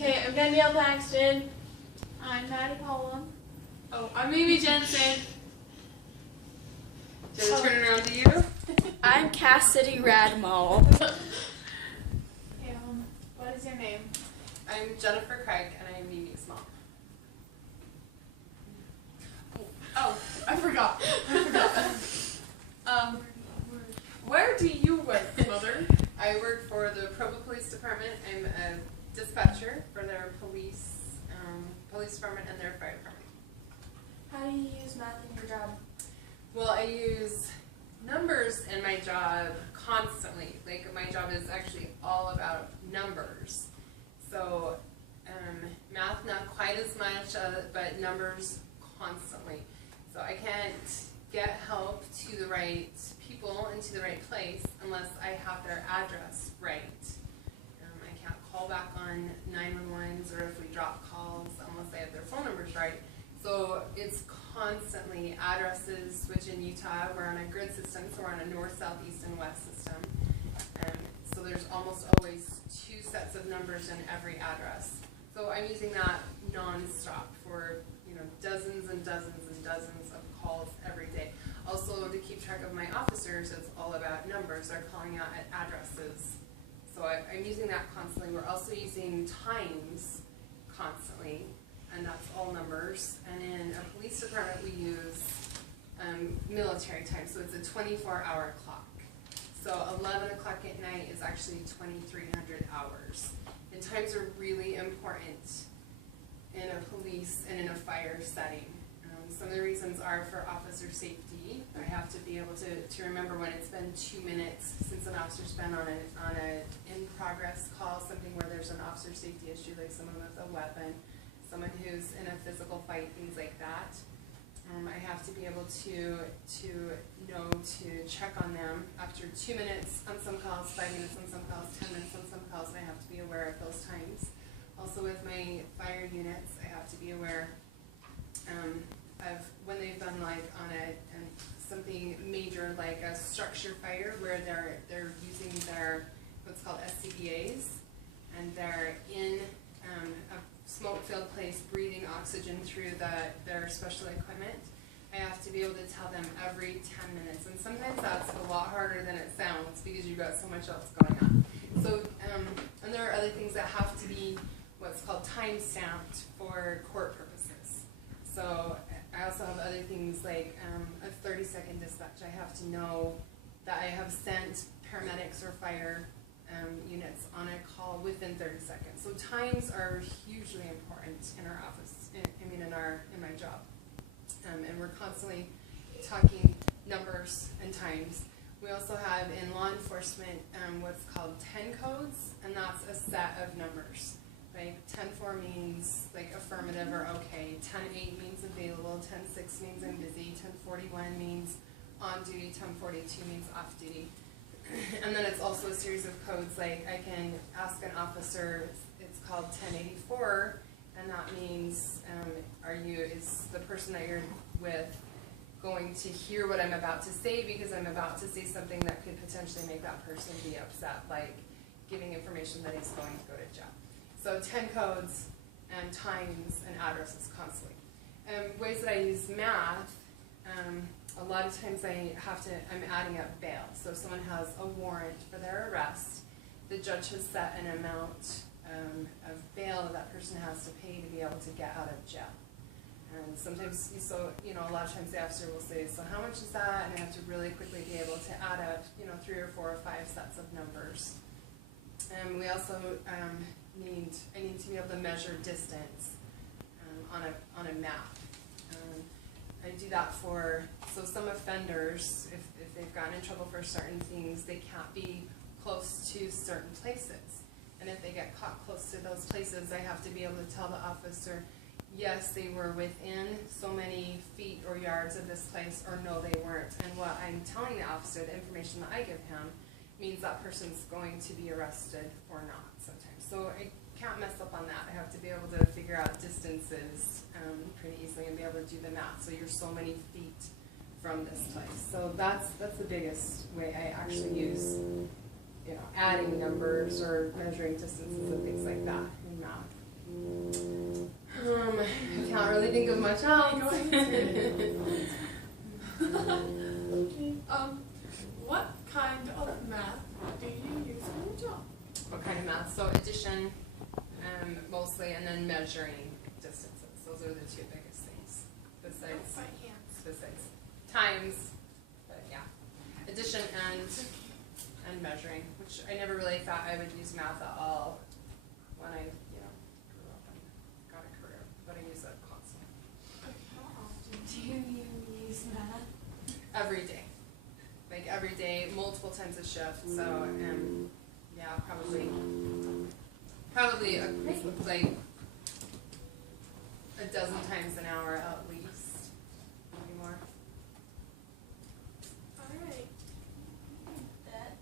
Okay, I'm Danielle Paxton. I'm Maddie Pollum. Oh, I'm Amy Jensen. Did I turn it around to you? I'm Cassidy Radmo. Okay, what is your name? I'm Jennifer Craig, and I'm Mimi's mom. Oh, I forgot. Where do you work, Mother? I work for the Provo Police Department. I'm a dispatcher for their police department and their fire department. How do you use math in your job? Well, I use numbers in my job constantly. Like, my job is actually all about numbers. So, math not quite as much, but numbers constantly. So I can't get help to the right people and to the right place unless I have their address right. I can't call back on 911s or if we drop calls unless I have their phone numbers right. So it's constantly addresses, which in Utah we're on a grid system, so we're on a north, south, east, and west system. So there's almost always two sets of numbers in every address. So I'm using that non-stop for dozens and dozens and dozens of calls every day. Also, to keep track of my officers, it's all about numbers. They're calling out at addresses. So I'm using that constantly. We're also using times constantly, and that's all numbers. And in a police department, we use military time, so it's a 24-hour clock. So 11 o'clock at night is actually 2,300 hours. And times are really important in a police and in a fire setting. Some of the reasons are for officer safety. I have to be able to remember when it's been 2 minutes since an officer's been on a in-progress call, something where there's an officer safety issue, like someone with a weapon, someone who's in a physical fight, things like that. I have to be able to know to check on them after 2 minutes on some calls, 5 minutes on some calls, 10 minutes on some calls, and I have to be aware of those times. Also with my fire units, I have to be aware of when they've been like on something major like a structure fire where they're using their what's called SCBAs, and they're in a smoke-filled place breathing oxygen through their special equipment. I have to be able to tell them every 10 minutes, and sometimes that's a lot harder than it sounds because you've got so much else going on. So, and there are other things that have to be what's called time-stamped for court purposes. So I also have other things like a 30-second dispatch. I have to know that I have sent paramedics or fire units on a call within 30 seconds. So times are hugely important in our office, in my job. And we're constantly talking numbers and times. We also have in law enforcement what's called 10 codes, and that's a set of numbers. Like 10-4 means like affirmative or okay, 10-8 means available, 10-6 means I'm busy, 10-41 means on duty, 10-42 means off duty. And then it's also a series of codes, like I can ask an officer, it's called 1084, and that means is the person that you're with going to hear what I'm about to say, because I'm about to say something that could potentially make that person be upset, like giving information that he's going to go to jail. So 10 codes and times and addresses constantly. Ways that I use math, a lot of times I'm adding up bail. So if someone has a warrant for their arrest, the judge has set an amount of bail that person has to pay to be able to get out of jail. And sometimes, a lot of times the officer will say, so how much is that? And I have to really quickly be able to add up, 3 or 4 or 5 sets of numbers. And we also I need to be able to measure distance on a map. I do that so some offenders, if they've gotten in trouble for certain things, they can't be close to certain places. And if they get caught close to those places, I have to be able to tell the officer, yes, they were within so many feet or yards of this place, or no, they weren't. And what I'm telling the officer, the information that I give him, means that person's going to be arrested or not sometimes. So I can't mess up on that. I have to be able to figure out distances pretty easily and be able to do the math. So you're so many feet from this place. So that's the biggest way I actually use, adding numbers or measuring distances and things like that in math. I can't really think of much else. What kind of math do you use in your job? What kind of math? So addition, mostly, and then measuring distances. Those are the two biggest things. Besides By hands. besides times, but yeah, addition and measuring, which I never really thought I would use math at all when I grew up and got a career, but I use it constantly How often do you use math? every day, like every day, multiple times a shift. So yeah, probably like a dozen times an hour at least, maybe more. Alright. That